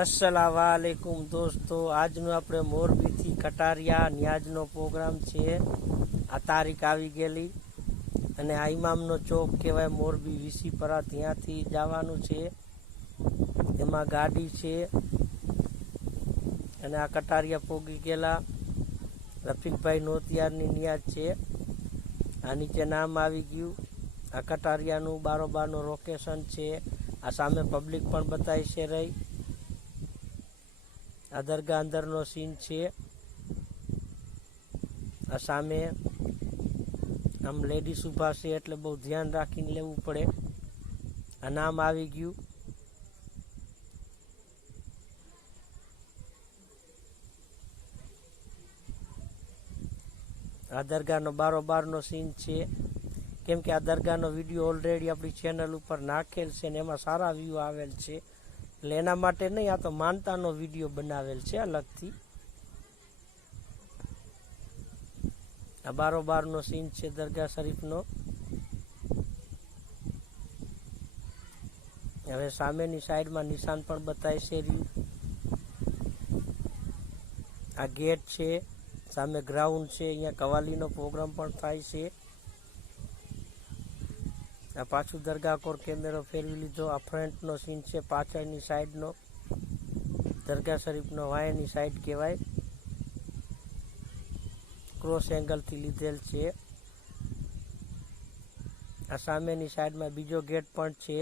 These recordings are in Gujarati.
अस्सलामुअलैकुम दोस्तों, આજનું આપણે મોરબીથી કટારિયા ન્યાજનો પ્રોગ્રામ છે। આ તારીખ આવી ગયેલી અને આ ઇમામનો ચોક કહેવાય મોરબી વિસીપરા, ત્યાંથી જવાનું છે। એમાં ગાડી છે અને આ કટારિયા પોગી ગયેલા રફીકભાઈ નોતિયારની ન્યાજ છે। આ નીચે નામ આવી ગયું। આ કટારિયાનું બારોબારનું લોકેશન છે। આ સામે પબ્લિક પણ બતાવી છે રહી। આ દરગાહ અંદરનો સીન છે। આ સામે આમ લેડીઝ ઊભા છે એટલે બહુ ધ્યાન રાખીને લેવું પડે। આ નામ આવી ગયું। આ દરગાહનો બારોબારનો સીન છે, કેમ કે આ દરગાહનો વિડીયો ઓલરેડી આપણી ચેનલ ઉપર નાખેલ છે ને એમાં સારા વ્યૂ આવેલ છે, એટલે એના માટે નહીં, આ તો માનતાનો વિડીયો બનાવેલ છે અલગથી। આ બારોબારનો સીન છે દરગાહ શરીફનો। હવે સામેની સાઈડમાં નિશાન પણ બતાવી છે રહ્યું। આ ગેટ છે, સામે ગ્રાઉન્ડ છે, અહીંયા કવાલીનો પ્રોગ્રામ પણ થાય છે। આ પાછું દરગાહ કોર કેમેરો ફેરવી લીધો। આ ફ્રન્ટનો સીન છે, પાછળની સાઈડનો દરગાહ શરીફનો વાયની સાઈડ કહેવાય, ક્રોસ એંગલથી લીધેલ છે। આ સામેની સાઈડમાં બીજો ગેટ પણ છે,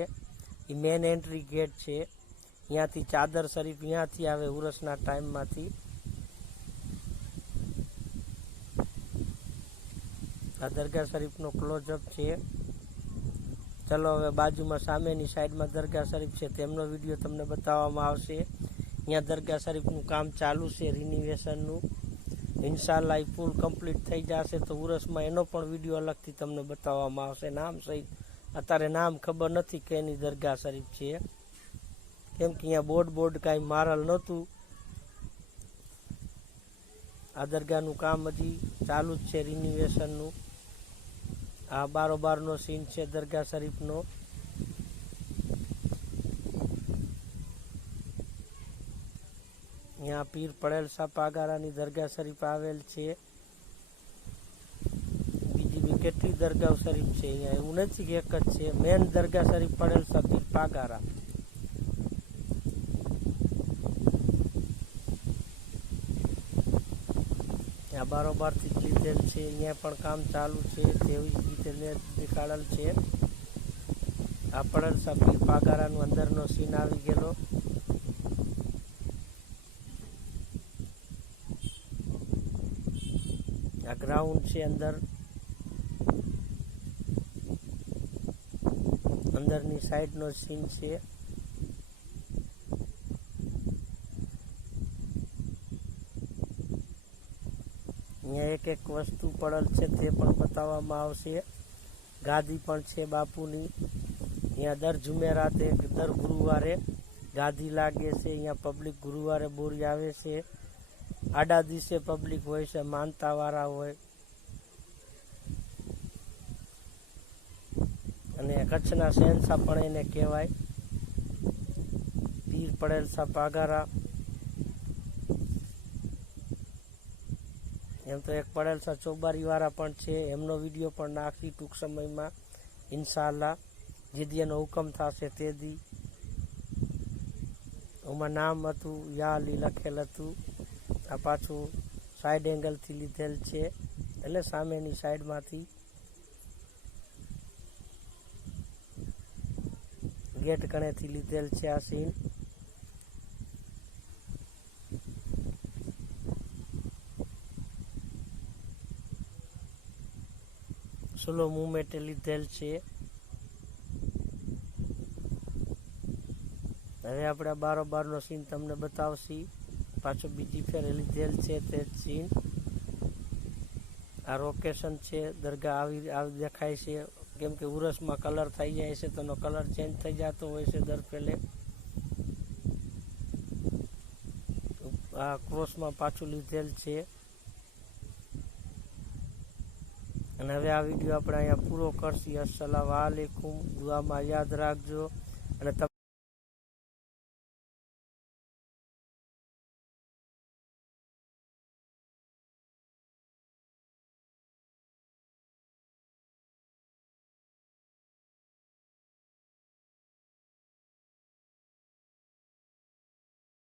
એ મેન એન્ટ્રી ગેટ છે। અહીંયાથી ચાદર શરીફ અહીંયાથી આવે ઉરસના ટાઈમમાંથી। આ દરગાહ શરીફનો ક્લોઝઅપ છે। ચલો હવે બાજુમાં સામેની સાઈડમાં દરગાહ શરીફ છે, તેમનો વિડીયો તમને બતાવવામાં આવશે। અહીંયા દરગાહ શરીફનું કામ ચાલુ છે રિનોવેશનનું। ઇન્શાલ્લાહ એ ફૂલ કમ્પ્લીટ થઈ જશે તો ઉરસમાં એનો પણ વિડીયો અલગથી તમને બતાવવામાં આવશે। નામ સહિત અત્યારે નામ ખબર નથી કે એની દરગાહ શરીફ છે, કેમ કે અહીંયા બોર્ડ કાંઈ મારેલ નહોતું। આ દરગાહનું કામ હજી ચાલુ જ છે રિનોવેશનનું। આ બારોબારનો સીન છે દરગાહ શરીફનો। यहाँ पीर पड़ेल शाह पागारानी दरगाह शरीफ आवेल छे। बीजी बी केटली दरगाह शरीफ छे, अहींया एवुं नथी के एक ज छे। मेन दरगाह शरीफ पड़ेल शाह पीर पागारा। आ बारोबार थी लीधेल छे, अहींया पण काम चालू छे तेवी रीते देखाडेल छे। आ पड़ेल शाह पीर पागारानो अंदरनो सीन आवी गेलो। आ ग्राउंड છે અંદરની સાઈડનો સીન છે। અહીંયા એક વસ્તુ પડેલ છે તે પણ બતાવવામાં આવશે। ગાદી પણ છે બાપુની। અહીંયા દર જુમેરાતે દર ગુરુવારે ગાદી લાગે છે। અહીંયા પબ્લિક ગુરુવારે બોરી આવે છે। આડા દિવસે પબ્લિક હોય છે, માનતાવાળા હોય। અને કચ્છના શહેનશાહ પણ એને કહેવાય, પીર પડેલ શાહ પાગારા। એમ તો એક પડેલ શાહ ચોબારીવાળા પણ છે, એમનો વિડીયો પણ નાખી ટૂંક સમયમાં ઇન્શાલ્લાહ, જે દી એનો હુકમ થશે તે દી। એમાં નામ હતું યા અલી લખેલ હતું। આ પાછું સાઈડ એંગલથી લીધેલ છે, એટલે સામેની સાઈડમાંથી ગેટ કણેથી લીધેલ છે આ સીન। સ્લો મુવમેન્ટે લીધેલ છે। હવે આપણે બારોબારનો સીન તમને બતાવશી। પાછો બીજી ફેર લીધેલ છે તે સીન। આ લોકેશન છે, દરગાહ આવી દેખાય છે, કેમ કે ઉરસમાં કલર થઈ જાય છે તો એનો કલર ચેન્જ થઈ જતો હોય છે દર પહેલે। આ ક્રોસમાં પાછું લીધેલ છે। અને હવે આ વિડીયો આપણે અહીંયા પૂરો કરશી। અસ્સલામુ અલૈકુમ, દુઆમાં યાદ રાખજો। અને